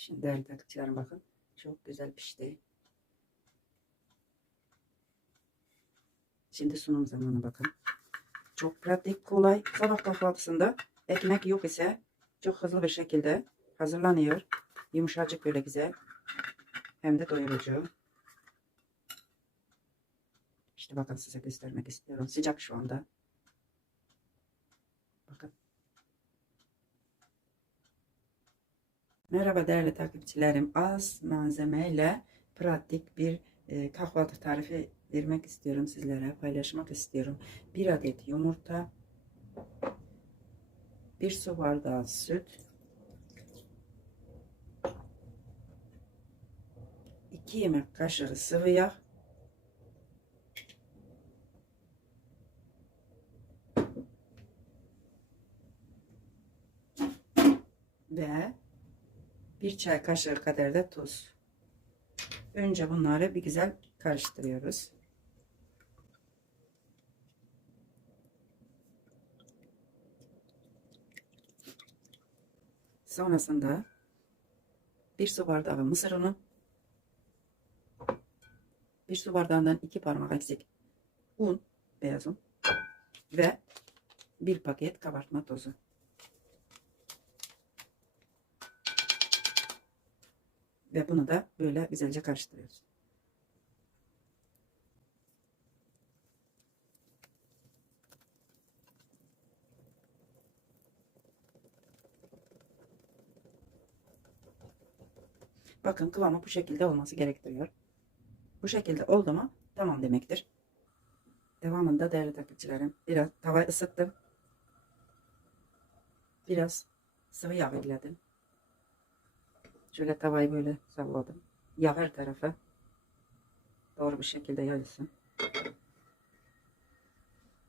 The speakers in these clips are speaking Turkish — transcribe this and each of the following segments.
Şimdi değerli takipçilerim bakın. Çok güzel pişti. Şimdi sunum zamanı bakın. Çok pratik, kolay. Sabah kahvaltısında ekmek yok ise çok hızlı bir şekilde hazırlanıyor. Yumuşacık böyle güzel. Hem de doyurucu. İşte bakın size göstermek istiyorum. Sıcak şu anda. Bakın. Merhaba değerli takipçilerim. Az malzemeyle pratik bir e, kahvaltı tarifi vermek istiyorum sizlere. Paylaşmak istiyorum. Bir adet yumurta. Bir su bardağı süt. 2 yemek kaşığı sıvı yağ. Ve bir çay kaşığı kadar da tuz. Önce bunları bir güzel karıştırıyoruz. Sonrasında bir su bardağı mısır unu, bir su bardağından iki parmak eksik un, beyaz un ve bir paket kabartma tozu. Ve bunu da böyle güzelce karıştırıyoruz. Bakın kıvamı bu şekilde olması gerektiriyor. Bu şekilde oldu mu tamam demektir. Devamında değerli takipçilerim biraz tavayı ısıttım. Biraz sıvı yağ ekledim. Şöyle tavayı böyle salladım. Yağ her tarafa doğru bir şekilde yayılsın.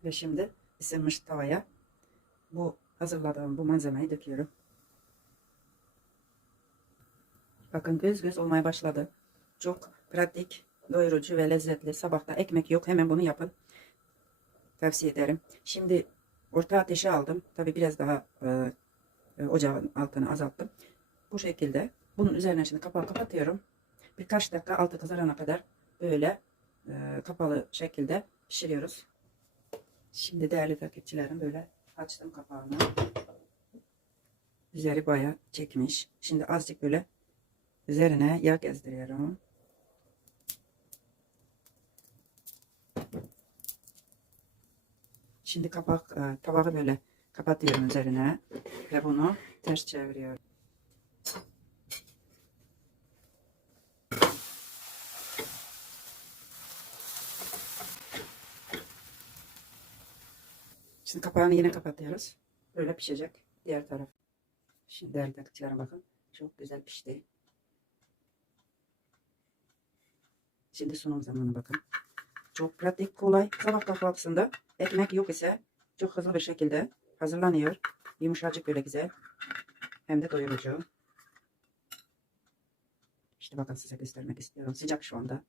Ve şimdi ısınmış tavaya bu hazırladığım bu malzemeyi döküyorum. Bakın göz göz olmaya başladı. Çok pratik, doyurucu ve lezzetli. Sabahta ekmek yok hemen bunu yapın. Tavsiye ederim. Şimdi orta ateşe aldım. Tabi biraz daha e, e, ocağın altını azalttım. Bu şekilde bunun üzerine şimdi kapağı kapatıyorum. Birkaç dakika altı kızarana kadar böyle e, kapalı şekilde pişiriyoruz. Şimdi değerli takipçilerim böyle açtım kapağını. Üzeri baya çekmiş. Şimdi azıcık böyle üzerine yağ gezdiriyorum. Şimdi kapak e, tabağı böyle kapatıyorum üzerine ve bunu ters çeviriyorum. Şimdi kapağını yine kapatıyoruz. Böyle pişecek. Diğer taraf. Şimdi değerli takipçilerim bakın. Çok güzel pişti. Şimdi sunum zamanı bakın. Çok pratik, kolay. Sabah kahvaltısında ekmek yok ise çok hızlı bir şekilde hazırlanıyor. Yumuşacık böyle güzel. Hem de doyurucu. İşte bakın size göstermek istiyorum. Sıcak şu anda.